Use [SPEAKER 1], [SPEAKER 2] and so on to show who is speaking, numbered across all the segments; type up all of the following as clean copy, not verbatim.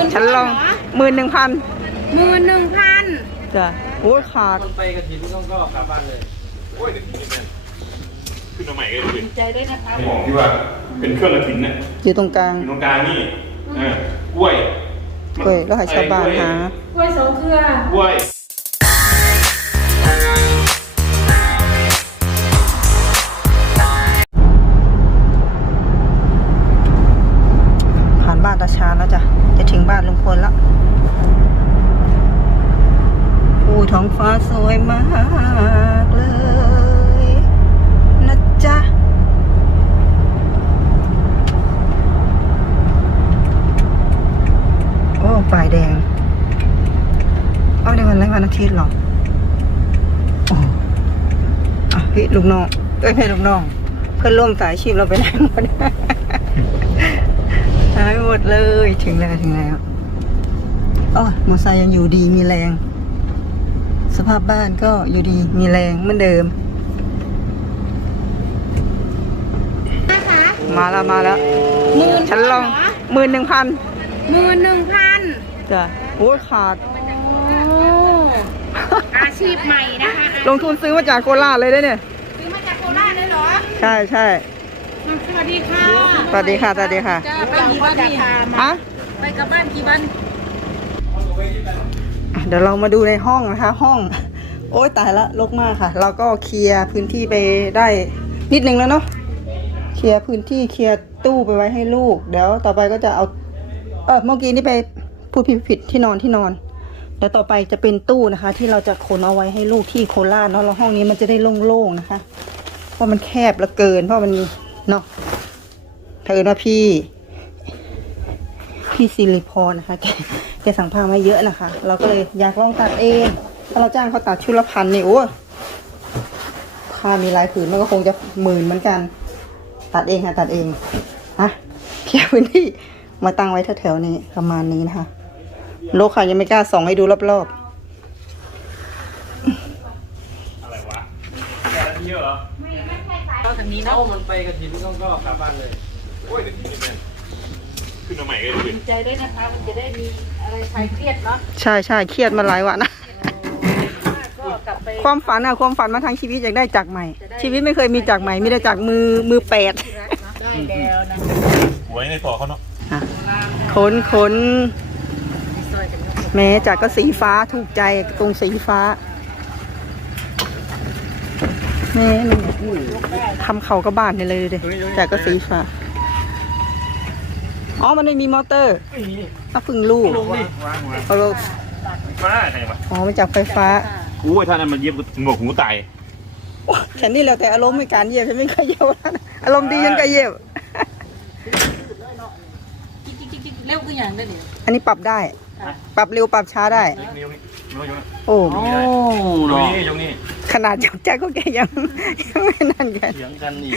[SPEAKER 1] ฉันลอง11,000
[SPEAKER 2] 11,000
[SPEAKER 1] จ้ะโอ้ยขาด
[SPEAKER 3] คนไปกระถิ่นต้องก็กลับบ้านเลยโอ้ยเดี๋ยวนี้มันขึ้นมาใหม่ก็เลย
[SPEAKER 2] ใจด้วยนะคะ
[SPEAKER 3] บอกที่ว่าเป็นเครื่องกระถิ่นน่ะ
[SPEAKER 1] อยู่ตรงกลาง
[SPEAKER 3] อยู่ตรงกลางนี่กล้วย
[SPEAKER 1] แล้วให้ชาวบ้านหาก
[SPEAKER 2] ล้วย2 เครือก
[SPEAKER 3] ล้วย
[SPEAKER 1] ผ่านบ้านตาชาญแล้วจ้ะจะถึงบ้านลุงพลแล้วอู้ท้องฟ้าสวยมากเลยนะจ๊ะโอ้ป้ายแดงเอาในวันอะไรวันอาทิตย์หรอโอ้พี่ลูกน้องไม่ลูกน้องเพื่อนร่วมสายชีพเราไปไหนหมดหายหมดเลยถึงแล้วอ๋อมอเตอร์ไซค์ยังอยู่ดีมีแรงสภาพบ้านก็อยู่ดีมีแรงเหมือนเดิมมาแล้วฉันลอง11,000จ้ะโอ้ยขาด
[SPEAKER 2] อาชีพใหม่นะคะ
[SPEAKER 1] ลงทุนซื้อมาจากโคราชเลยได้เนี่ย
[SPEAKER 2] ซื้อมาจากโคราชเลยเหรอ
[SPEAKER 1] ใช่
[SPEAKER 2] สวัสดีค่ะ
[SPEAKER 1] สวัสดีค่ะ
[SPEAKER 2] ไปกี่วันนี่
[SPEAKER 1] ฮะ
[SPEAKER 2] ไปกับบ้านกี่วัน
[SPEAKER 1] เดี๋ยวเรามาดูในห้องนะคะห้องโอ๊ยตายละรกมากค่ะเราก็เคลียร์พื้นที่ไปได้นิดนึงแล้วเนาะเคลียร์พื้นที่เคลียร์ตู้ไปไว้ให้ลูกเดี๋ยวต่อไปก็จะเอาเมื่อกี้นี่ไปพูดผิดที่นอนเดี๋ยวต่อไปจะเป็นตู้นะคะที่เราจะขนเอาไว้ให้ลูกที่โคราชเนาะแล้วห้องนี้มันจะได้โล่งๆนะคะเพราะมันแคบเหลือเกินเพราะมันเนาะเธอว่าพี่ซิลิพรนะคะแกสั่งผ้ามาเยอะนะคะเราก็เลยอยากลองตัดเองถ้าเราจ้างเขาตัดชุดละ1,000นี่โอ้ค่ามีลายผืนมันก็คงจะ10,000เหมือนกันตัดเองค่ะตัดเองฮะเคลียร์พื้นที่มาตั้งไว้แถวๆนี้ประมาณนี้นะคะโลกค่ะยังไม่กล้าส่องให้ดูรอบ
[SPEAKER 3] อะไรวะแค่นี้เหรอไม่ใช่สายเอาทางนี้นะมันไปกระถิ่นต้องก็กลับบ้านเลยโอ้ยเดี๋ยวนี้มันขึ้นมาใหม่ก็เลย
[SPEAKER 2] ใจด้วยนะคะมันจะได้มีอะไรคลายเครียดเนาะ
[SPEAKER 1] ใช่เครียดมาหลายวันนะความฝันมาทางชีวิตอยากได้จักรใหม่ชีวิตไม่เคยมีจักรใหม่มีแต่จักรมือ8ได้
[SPEAKER 2] แล้วนะ
[SPEAKER 3] หวยในต่อเขาเนาะ
[SPEAKER 1] ขนแม้จักรก็สีฟ้าถูกใจตรงสีฟ้าแม่ทำเขาก็บ้านเลยจักรก็สีฟ้าอ๋อมันไม่มีมอเตอร์ถ้าพึ่งลูกเอาลูก
[SPEAKER 3] มาใครวะ
[SPEAKER 1] อ๋อมาจากไฟฟ้า
[SPEAKER 3] อู้ยท่านนั้นมันเย็บหงอกหูตาย
[SPEAKER 1] ฉันนี่แล้วแต่อารมณ์ในการเย็บฉันไม่เคยเย็บอารมณ์ดียังก็เย็บ
[SPEAKER 2] เร็วคืออย่างได้เนี่ย
[SPEAKER 1] อันนี้ปรับได้ปรับเร็วปรับช้าได้โอ้
[SPEAKER 3] ยกนี่
[SPEAKER 1] ขนาดยกใจก็แกยังไม่นั่นกัน
[SPEAKER 3] เสียงกันนี่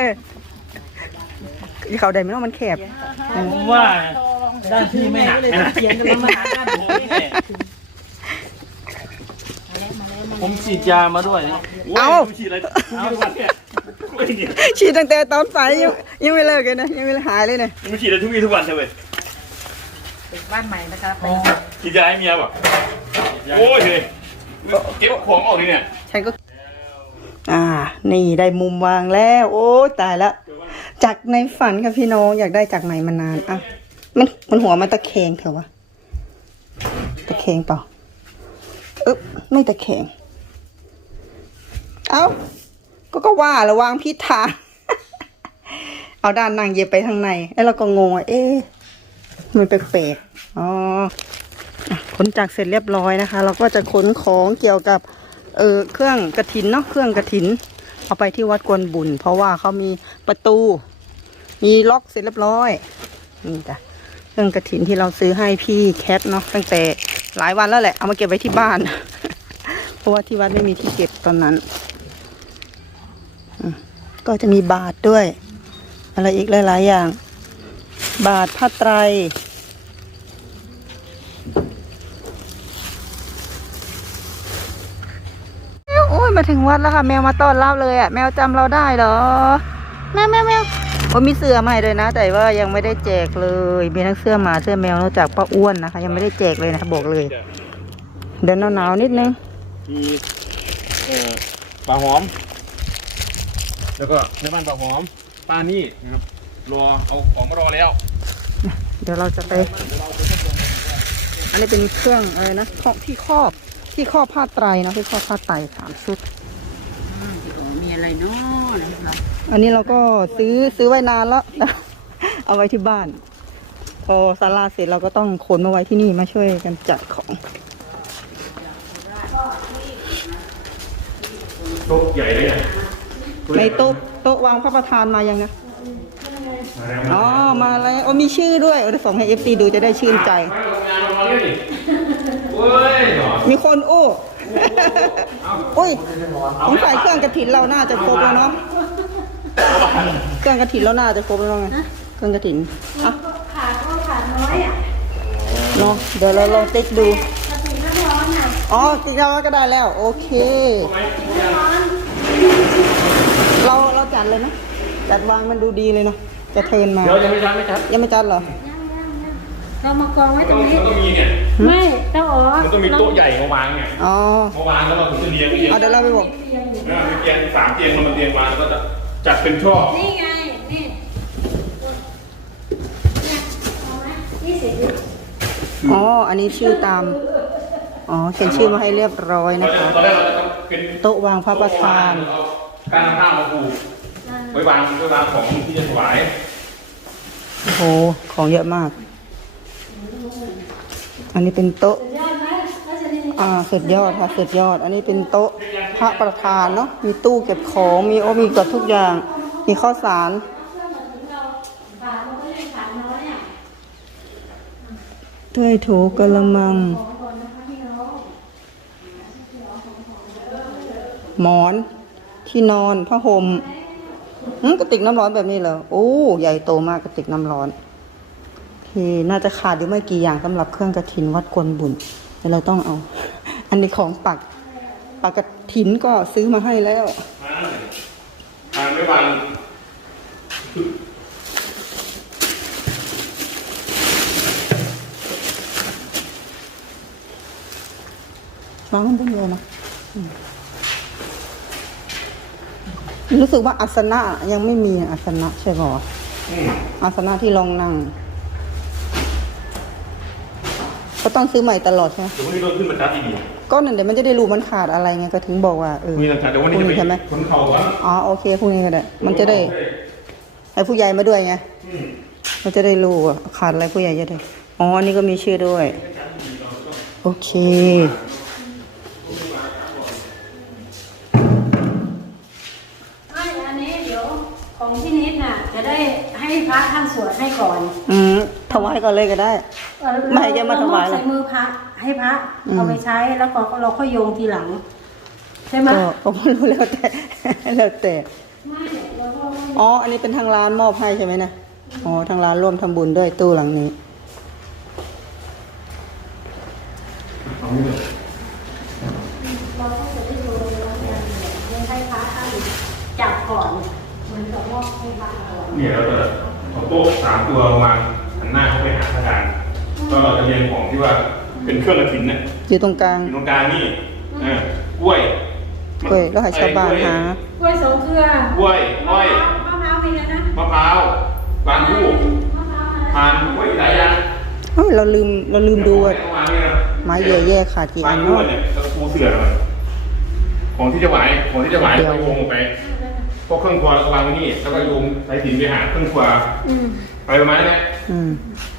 [SPEAKER 1] เขาได้ไหมว่ามันแคบ
[SPEAKER 3] ผมว่าด้านที่ไม่หนักเสียงกันมาด้านผมนี่ผมฉีดยามาด้วย
[SPEAKER 1] เอาฉีดตั้งแต่ตอนไฟยังไม่เลิกเลยนะยังไม่หายเลยเนี่ย
[SPEAKER 3] มันฉีดทุกวี่ทุกวันใช่ไหม
[SPEAKER 2] เป็นบ้านใหม่นะคะ
[SPEAKER 3] ฉีดยาให้เมียป่ะโอ้ยเก็บของออกนี่เนี่ย
[SPEAKER 1] ฉันก็นี่ได้มุมวางแล้วโอ้ตายละจากในฝันค่ะพี่น้องอยากได้จากไหนมานานมันหัวมันตะแคงเถอะวะตะแคงเปล่าไม่ตะแคงก็ว่าระวางพิษทางเอาด้านนางเย็บไปทางในแล้วเราก็งงมันแปลกๆขนจักรเสร็จเรียบร้อยนะคะเราก็จะขนของเกี่ยวกับเครื่องกฐินเนาะเครื่องกฐินเอาไปที่วัดกวนบุญเพราะว่าเขามีประตูมีล็อกเสร็จเรียบร้อยนี่จ้ะเครื่องกฐินที่เราซื้อให้พี่แคทเนาะตั้งแต่หลายวันแล้วแหละเอามาเก็บไว้ที่บ้านเพราะว่าที่วัดไม่มีที่เก็บตอนนั้นก็จะมีบาทด้วยอะไรอีกหลายๆอย่างบาทผ้าไตรโอ้ยมาถึงวัดแล้วค่ะแมวมาต้อนรับเลยแมวจำเราได้เหรอแมวว่ามีเสื้อมาให้ด้วยนะ แต่ว่ายังไม่ได้แจกเลย มีทั้งเสื้อหมาเสื้อแมวนอกจากป้าอ้วนนะคะ ยังไม่ได้แจกเลยนะคะบอกเลย เดินหนาวๆนิดนึง
[SPEAKER 3] มีปลาหอม แล้วก็ในบ้านปลาหอมปลานี่นะครับรอเอาของมารอแล้ว
[SPEAKER 1] เดี๋ยวเราจะไป อันนี้เป็นเครื่องอะไรนะที่ครอบผ้าไตรนะที่ครอบผ้าไตร3 ชุด
[SPEAKER 2] มีอะไรเนาะนะครับ
[SPEAKER 1] อันนี้เราก็ซื้อไว้นานแล้ว เอาไว้ที่บ้าน พอศาลาเสร็จเราก็ต้องขนมาไว้ที่นี่มาช่วยกันจัดของ
[SPEAKER 3] โต๊ะใหญ่เลยอ่ะ
[SPEAKER 1] ในโต๊ะวางพระประธานมายังนะอ๋อมาแล้วโอ้มีชื่อด้วยเดี๋ยวส่งให้FTดูจะได้ชื่นใจ
[SPEAKER 3] ไปโรงงานมาเลยเว้ยหนอ
[SPEAKER 1] มีคนอู้ อุ้ยผมใส่เครื่องกระถินเราน่าจะครบแล้วเนาะเครื่องกระถินเราน่าจะครบแล้วไงเครื่องกระถินอ่ะ
[SPEAKER 4] ขาดน้อยอ่ะ
[SPEAKER 1] เนาะเดี๋ยวเราลองติ๊กดู
[SPEAKER 4] กระถิ่นน้ำร้อนอ่ะ
[SPEAKER 1] อ๋อติ๊กเราก็ได้แล้ว โอเค เราจัดเลยนะจัดวางมันดูดีเลยเนาะจะเทิร์นมา
[SPEAKER 3] เดี๋ยวยังไม่ชัดไม่ชัด
[SPEAKER 1] ยังไม่จัดเหรอ
[SPEAKER 4] เรามากองไว้ตรงนี้
[SPEAKER 3] มันต้องมีเนี่ย
[SPEAKER 4] ไม่เต้าอ๋อ
[SPEAKER 3] มันต้องมีโต๊ะใหญ่มาวางเนี่ย
[SPEAKER 1] อ๋อ
[SPEAKER 3] มาวางแล้วเราถึงจะเรียง
[SPEAKER 1] เอาเดี๋ยวเราไปบอก
[SPEAKER 3] มีเตียง3 เตียงเรามาเตียงวางแล้วก็จะจัดเป็นช่อ
[SPEAKER 4] นี่ไง นี่เนี่ยเอาไหม20
[SPEAKER 1] อ๋ออันนี้ชื่อตามอ๋อเขียนชื่อมาให้เรียบร้อยนะคะ
[SPEAKER 3] ตอนแรกเราจะต้องเป็น
[SPEAKER 1] โต๊ะวางพระประธาน
[SPEAKER 3] การข้าวมาปูไว้วางของที่จะถวาย
[SPEAKER 1] โอ้โหของเยอะมาก อันนี้เป็นโต๊ะ
[SPEAKER 4] ยอดไหมแล้วจะได้
[SPEAKER 1] สุดยอดค่ะสุดยอด อันนี้เป็นโต๊ะพระประธานเนาะมีตู้เก็บของมีเกือบทุกอย่าง มีข้าวสารถ้วยโถกระมัง หมอนที่นอนผ้าห่มกระติกน้ำร้อนแบบนี้เหรอโอ้ใหญ่โตมากกระติกน้ำร้อนโอเคน่าจะขาดอยู่ไม่กี่อย่างสำหรับเครื่องกฐินวัดกวนบุญแต่เราต้องเอา อันนี้ของปักกฐินก็ซื้อมาให้แล้ว
[SPEAKER 3] ทางไม่วาง
[SPEAKER 1] วางมันเป็นเลยนะรู้สึกว่าอาสนะยังไม่มีอาสนะใช่ป่ะอาสนะที่รองนั่งก็ต้องซื้อใหม่ตลอดใช่ไหม
[SPEAKER 3] เดี๋ยววันนี้เราขึ้นมาจัดดี
[SPEAKER 1] ก็นั่นเดี๋ยวมันจะได้รู้มันขาดอะไรไงก็ถึงบอกว่า
[SPEAKER 3] ๆมีต่างๆเดี๋ยววันนี้จะไป
[SPEAKER 1] ใช่ไหม
[SPEAKER 3] ขนเข่าก่อน
[SPEAKER 1] อ๋อโอเคพรุ่งนี้ก็ได้ มันจะได้ให้ผู้ใหญ่มาด้วยไงมันจะได้รู้ว่าขาดอะไรผู้ใหญ่จะได้อ๋ออันนี้ก็มีชื่อด้วย โอเค
[SPEAKER 4] ไม่อันนี้เดี๋ยวของที่นิดน่ะ จะได้ให้พระท่านสวดให้ก่อน
[SPEAKER 1] ถวายก่อนเลยก็ได้ ไม่ให้แกมาถวายหรอก
[SPEAKER 4] ใส่มือพระให้พระเอาไปใช้แล้วก็เราค่อยโยงทีหลัง ใช่ไหม
[SPEAKER 1] ก็ไม่รู้แล้วแต่ แล้วแต่
[SPEAKER 4] ไม่เราก็
[SPEAKER 1] อ๋ออันนี้เป็นทางร้านมอบให้ใช่ไหมนะอ๋อทางร้านร่วมทำบุญด้วยตู้หลังนี้
[SPEAKER 4] เราก็จะได้โยงแล้วเนี่ยให้พระท่านจับก่อนเหมือนกับว่าให้พระก่อน
[SPEAKER 3] เนี่ยเราจะเอาโต๊ะ3 ตัววางหันหน้าเข้าไปหาพระอาจารย์ก็เราจะเรียงของที่ว่าเป็นเครื่องกฐินเนี่ย
[SPEAKER 1] อยู่ตรงกลาง
[SPEAKER 3] อยู่ตรงกลางนี่กล้วย
[SPEAKER 1] กล้วยแล้วให้ชาวบ้านหา
[SPEAKER 4] กล้วยสองเครือก
[SPEAKER 3] ล้วยอ้อย
[SPEAKER 4] มะพร้าวมีอะไรนะ
[SPEAKER 3] มะพร้าวบางผู้
[SPEAKER 4] มะพร้าวอะไร
[SPEAKER 3] ทานกล้วยหลายอย่าง
[SPEAKER 1] เฮ้ยเราลืมดูว่า
[SPEAKER 3] เอาวางนี่นะ
[SPEAKER 1] ไม้แย่ๆขาดกี่
[SPEAKER 3] บา
[SPEAKER 1] อั
[SPEAKER 3] ง
[SPEAKER 1] น
[SPEAKER 3] ผู้
[SPEAKER 1] เนาะ
[SPEAKER 3] เนี่ยเราปูเสื่อหน่อยของที่จะไหวเราโยงไปพวกเครื่องครัวเราก็วางไว้นี่แล้วก็โยงสายสิญจนไปหาเครื่องครัว
[SPEAKER 4] อืม
[SPEAKER 3] ไปประมาณนี้
[SPEAKER 1] อืม